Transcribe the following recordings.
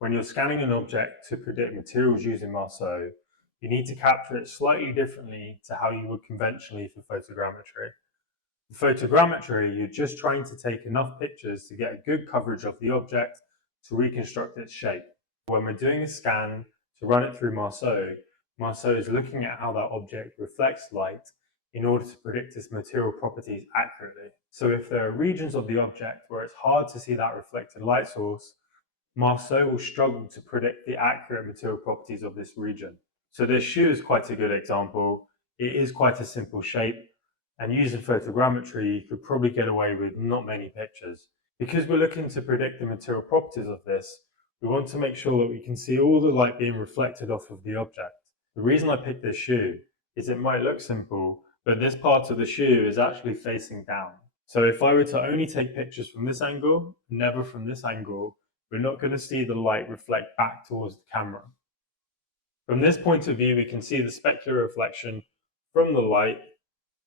When you're scanning an object to predict materials using Marso, you need to capture it slightly differently to how you would conventionally for photogrammetry. For photogrammetry, you're just trying to take enough pictures to get a good coverage of the object to reconstruct its shape. When we're doing a scan to run it through Marso, Marso is looking at how that object reflects light in order to predict its material properties accurately. So if there are regions of the object where it's hard to see that reflected light source, Marso will struggle to predict the accurate material properties of this region. So this shoe is quite a good example. It is quite a simple shape, and using photogrammetry, you could probably get away with not many pictures. Because we're looking to predict the material properties of this, we want to make sure that we can see all the light being reflected off of the object. The reason I picked this shoe is it might look simple, but this part of the shoe is actually facing down. So if I were to only take pictures from this angle, never from this angle, we're not going to see the light reflect back towards the camera. From this point of view, we can see the specular reflection from the light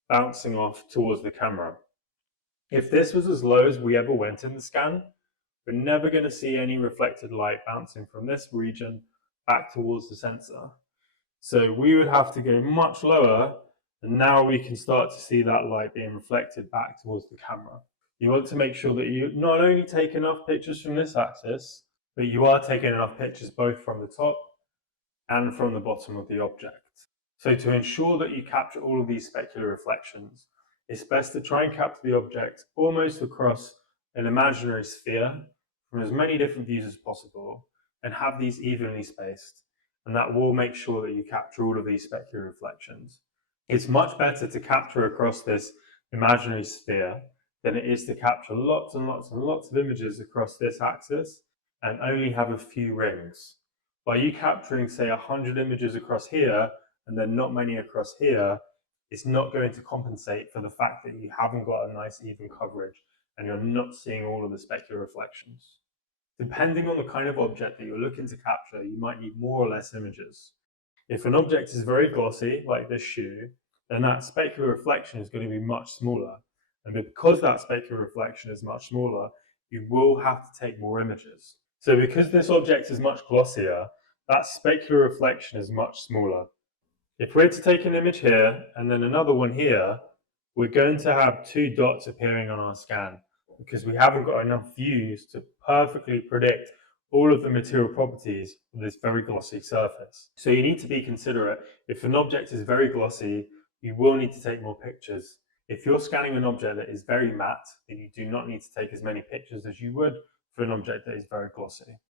bouncing off towards the camera. If this was as low as we ever went in the scan, we're never going to see any reflected light bouncing from this region back towards the sensor. So we would have to go much lower, and now we can start to see that light being reflected back towards the camera. You want to make sure that you not only take enough pictures from this axis, but you are taking enough pictures both from the top and from the bottom of the object. So to ensure that you capture all of these specular reflections, it's best to try and capture the object almost across an imaginary sphere from as many different views as possible and have these evenly spaced, and that will make sure that you capture all of these specular reflections. It's much better to capture across this imaginary sphere than it is to capture lots and lots and lots of images across this axis and only have a few rings. By you capturing, say, 100 images across here and then not many across here, it's not going to compensate for the fact that you haven't got a nice even coverage and you're not seeing all of the specular reflections. Depending on the kind of object that you're looking to capture, you might need more or less images. If an object is very glossy, like this shoe, then that specular reflection is going to be much smaller. And because that specular reflection is much smaller, you will have to take more images. So because this object is much glossier, that specular reflection is much smaller. If we're to take an image here and then another one here, we're going to have two dots appearing on our scan because we haven't got enough views to perfectly predict all of the material properties of this very glossy surface. So you need to be considerate. If an object is very glossy, you will need to take more pictures. If you're scanning an object that is very matte, then you do not need to take as many pictures as you would for an object that is very glossy.